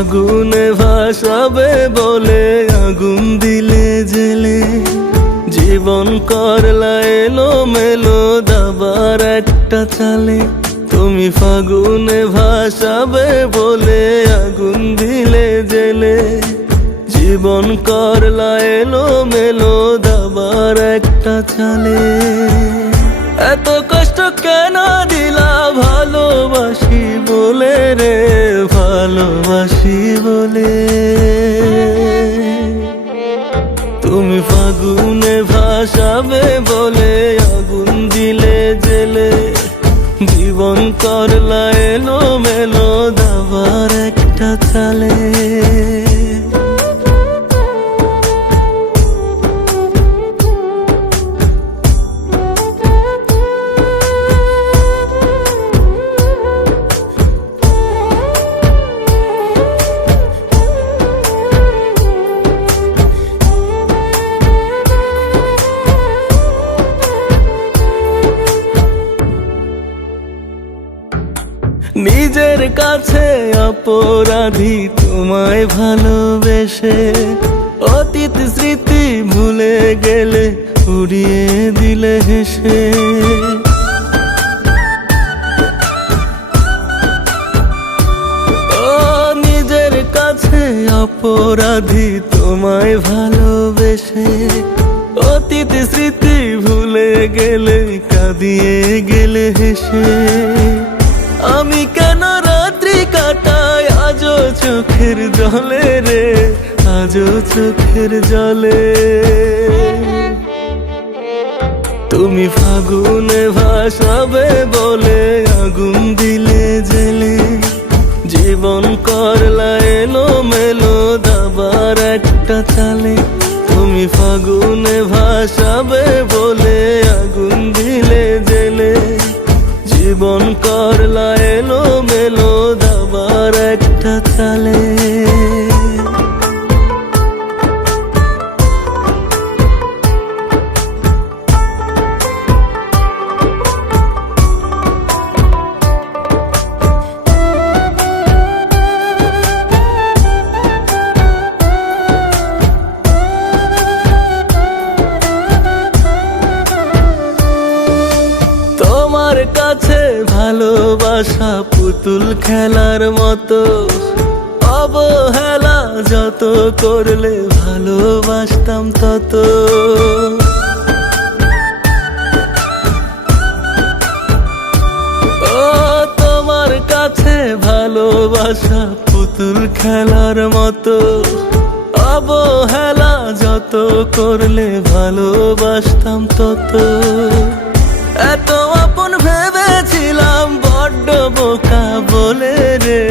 ফাগুনে ভাসাবে বলে আগুন দিলে জেলে, জীবন করলা এলো মেলো দাবার একটা চালে। তুমি ফাগুনে ভাসাবে বলে আগুন দিলে জেলে, জীবন করলা এলো মেলো দাবার একটা চালে। এত কষ্ট কেন দিলা ভালোবাসি বলে রে, ভালোবাসি বলে। তুমি ফাগুনে ভাসাবে বলে আগুন দিলে জেলে, জীবন করলা এলো মেলো দাবার একটা চালে। নিজের কাছে অপরাধী তোমায় ভালোবেসে, অতীত স্মৃতি ভুলে গেলে উড়িয়ে দিলে হেসে। ও নিজের কাছে অপরাধী তোমায় ভালোবেসে, অতীত স্মৃতি ভুলে গেলে কাঁদিয়ে গেলে হেসে। আমি কেন রাত্রি কাটাই আজও চোখের জলে রে, আজও চোখের জলে। তুমি ফাগুনে ভাসাবে বলে আগুন দিলে জেলে, জীবন করলা এলো মেলো দাবার একটা চালে। তুমি ফাগুনে ভাসাবে বলে আগুন দিলে জেলে, জীবন করলা এলো মেলো দাবার একটা চালে। তোমার কাছে ভালোবাসা পুতুল খেলার মতো, অবহেলা যত করলে ভালোবাসতাম তত। ও তোমার কাছে ভালোবাসা পুতুল খেলার মতো, অবহেলা যত করলে ভালোবাসতাম তত। এত আপন ভেবেছিলাম বড্ড বোকা বলে রে,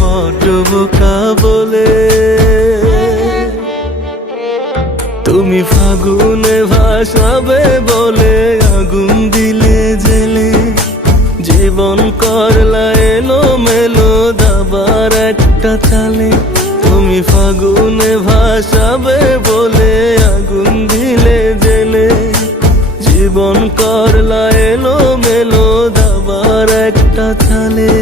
বড্ড বোকা বলে। তুমি ফাগুনে ভাসাবে বলে আগুন দিলে জেলে, জীবন করলা এলো মেলো দাবার একটা চালে। তুমি ফাগুনে ভাসাবে বলে আগুন দিলে জেলে, জীবন করলা এলো মেলো দাবার একটা চালে।